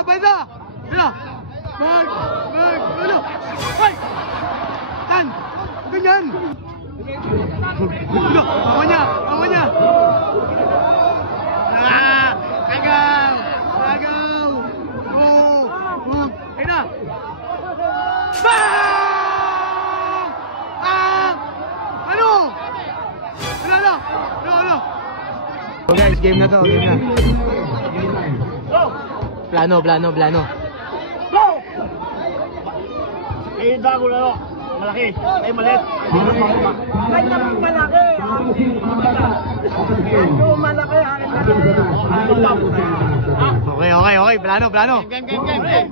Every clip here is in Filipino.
Paisa! Ano? Ano? Ay! Tan! Ganyan! Ano? Awa niya! Awa niya! Agaw! Agaw! Oh! Ayun na! Bang! Ano? Ano? So guys, game na to, game na. Plano. Eh, bago laro. Malaki. Ay, maliit. Kanya mong malaki. Ano malaki? Okay. Plano. Game.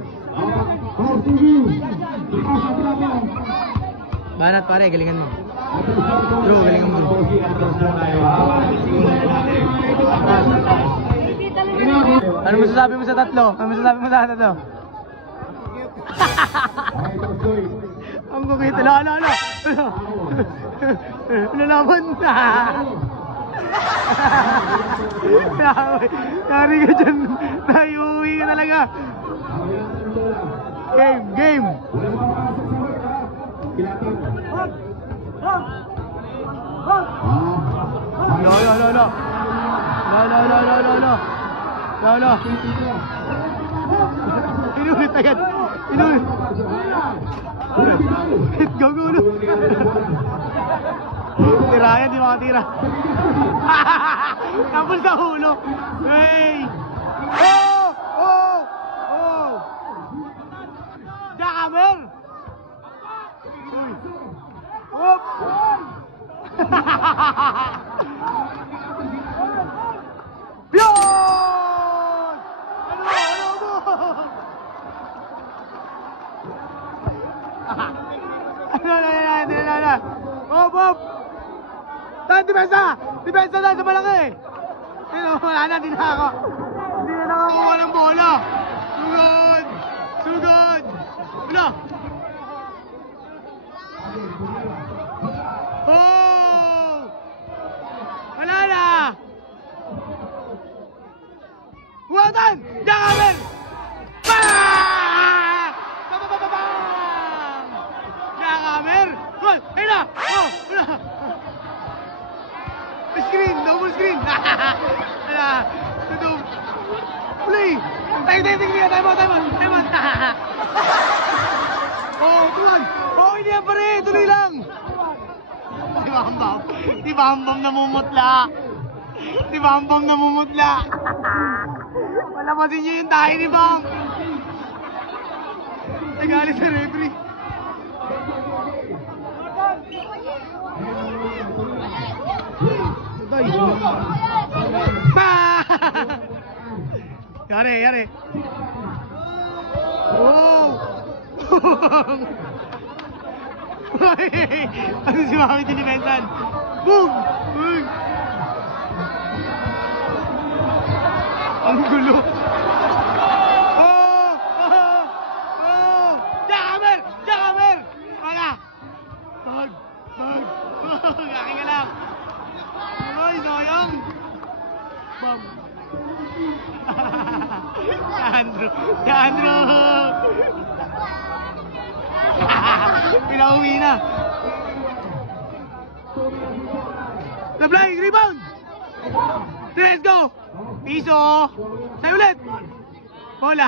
Banat pare, galingan mo. Bro, galingan mo. Ano masasabi mo sa tatlo? Ang gugit. Ano? Lalaban na. Nari ka dyan. Naiuwi ka talaga. Game. No. Inulit agad. Go. Tira yan, di makatira. Tapos sa ulo. Hey! Oh! Jackhammer! Whoop! Yun! Ano mo? Hop! Saan depensa? Depensa na sa malaki! Wala na, di na ako. Hindi na nakakuha ng bola. Sugod! Wala! Oh! Wala na! Huwatan! Jackhammer! Bang! Jackhammer! Gol! Ayun na! Oh! Wala! Double screen! Wala! Play! Time out! Oh, tuwan! Oh, hindi yan pare! Tuloy lang! Si Bambam namumutla! Palabasin niyo yung tayo ni Bam! Nagalit sa referee! Yari! Oh! Ano si Mami dinimensan? Boom! Ang gulo! Oh! Jackhammer! Wala! Bag! Aking ka lang! Ay, sayang! Bam! Sandro! Pinauwi na! Lablay! Rebound! Let's go! Piso! Sa'yo ulit! Bola!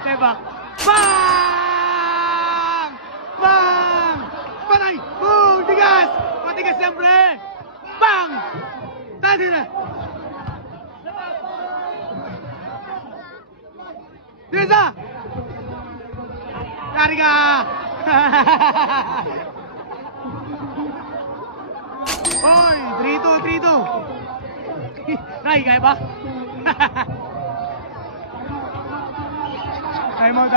Diba? Bang! Patay! Tigas! Matigas siyempre! Bang! Tasi na! Desa! Lari ka! Oy! 3-2! Ray, kaya ba? Time out!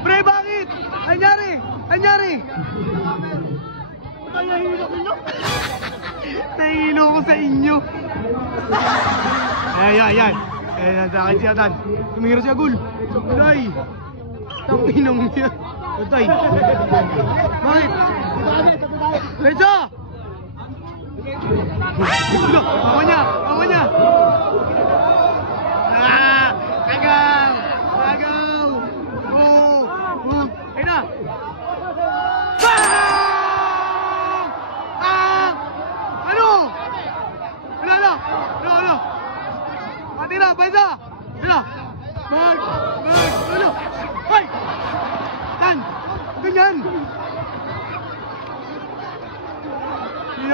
Pre, bakit? Anyari! Nahihilo ko sa inyo! Ayan. Sa akin si Atan. Tumira si Agul. Patay! Tanginong niya. Patay! Bakit? Letsa! Awa niya!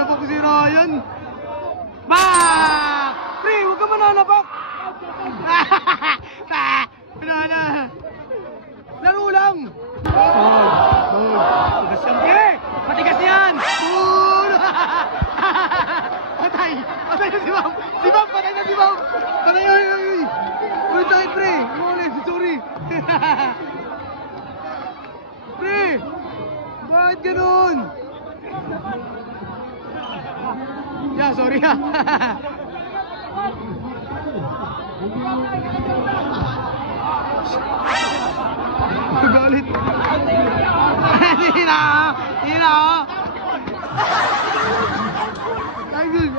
Nananapok si Ryan. Bak! Pre, huwag ka mananapok! Pinana! Laro lang! Matigas yan, pre! Matigas yan! Patay! Patay na si Ma'am! Si Ma'am! Patay na si Ma'am! Patay! Uy! Uy! Uy! Tayo, pre! Ulit! Sorry! Pre! Bakit ganun? Yeah, sorry ha. Galit. Hindi na. Hindi na. Ay, good.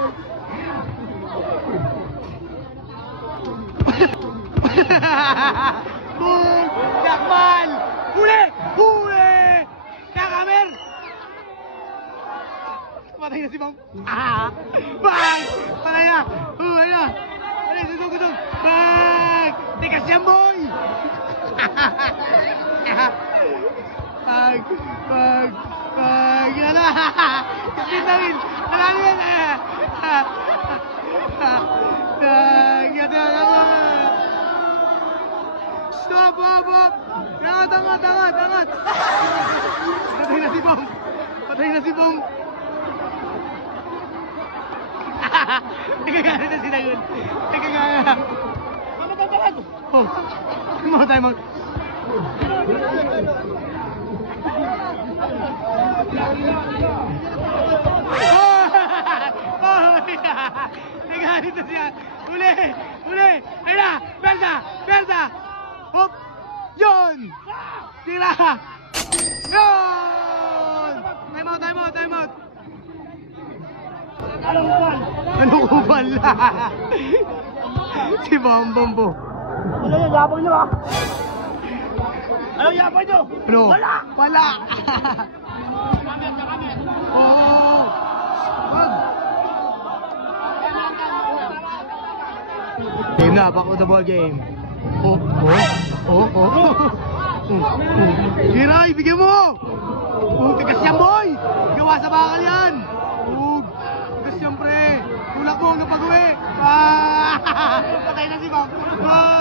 Boom! Jakmal! Huli! Huli! Nakamer! Patay na si Ma'am. Bang! Patay na! Patay na! Patay, susog! Bang! Tikas yan, boy! Pag! Yan na! Pintawin! Nalalo yan! Yan na! Stop! Angat! Patay na si Ma'am! Patay na si Ma'am! Nagagalit na sila yun. Nagagalit. Oh. Time out. Nagagalit na siya. Uli. Ayun na. Persa. Hop. Yun. Tira. Yun. Time out. Ano ko pala? Si Bambambo. Ano yung yapang nyo ah? Ano yung yapang nyo? Ano? Wala! Oh! Wag! Game na, back to the ball game. Oh! Giray, bigyan mo! Tigas yan, boy! Gawa sa bakal yan! Tigas yan, pre! Tulak mo hanggang pag-uwi! Patay na si Ma'am! Wala!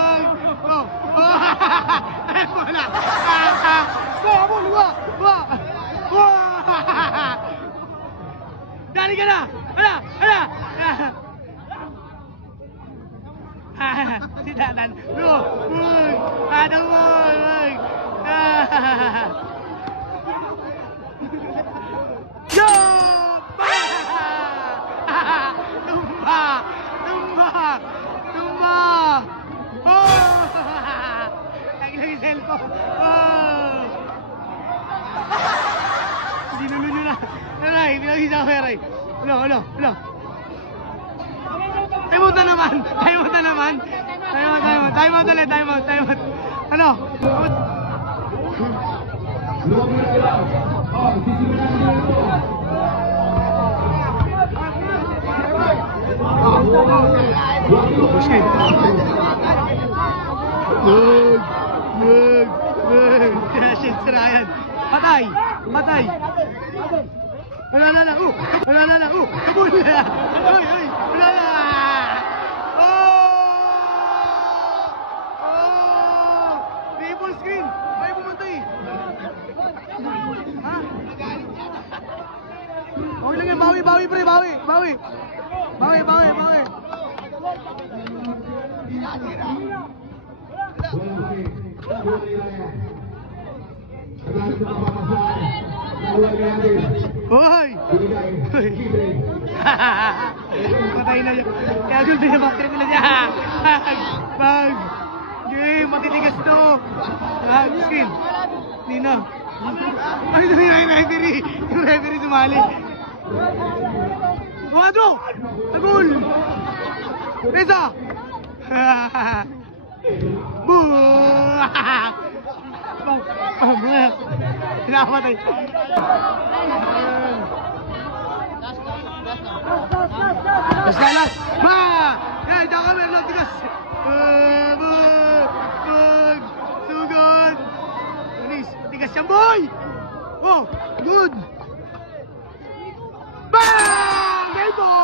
Dari ka na! Hala! Si Datan! Adang mo! Yo! Tumba! Oh! Naglag yung cellphone. Oh! Dinulo nyo na. Aray, pinagin sa aray. Ano? Time out naman. Time out. Ano? Buskid. Shit, sirayan. Patay. Wala na. Kabul. Oy. Wala na. Triple screen. May pumunta eh. Ha? Okay lang yan. Bawi, pre. Bawi. Hoy! Patay na yun. Kaya gulto yung battery nila siya. Pag! Game, matitigas to. Skin. Nina. Ay, yung referee sumali. Wadro! Tagul! Reza! Boom! Pinamatay. Last. Ma! Yan, dyan kami. Tigas. Sugod. Tigas yan, boy! Oh, good! Bang! mo!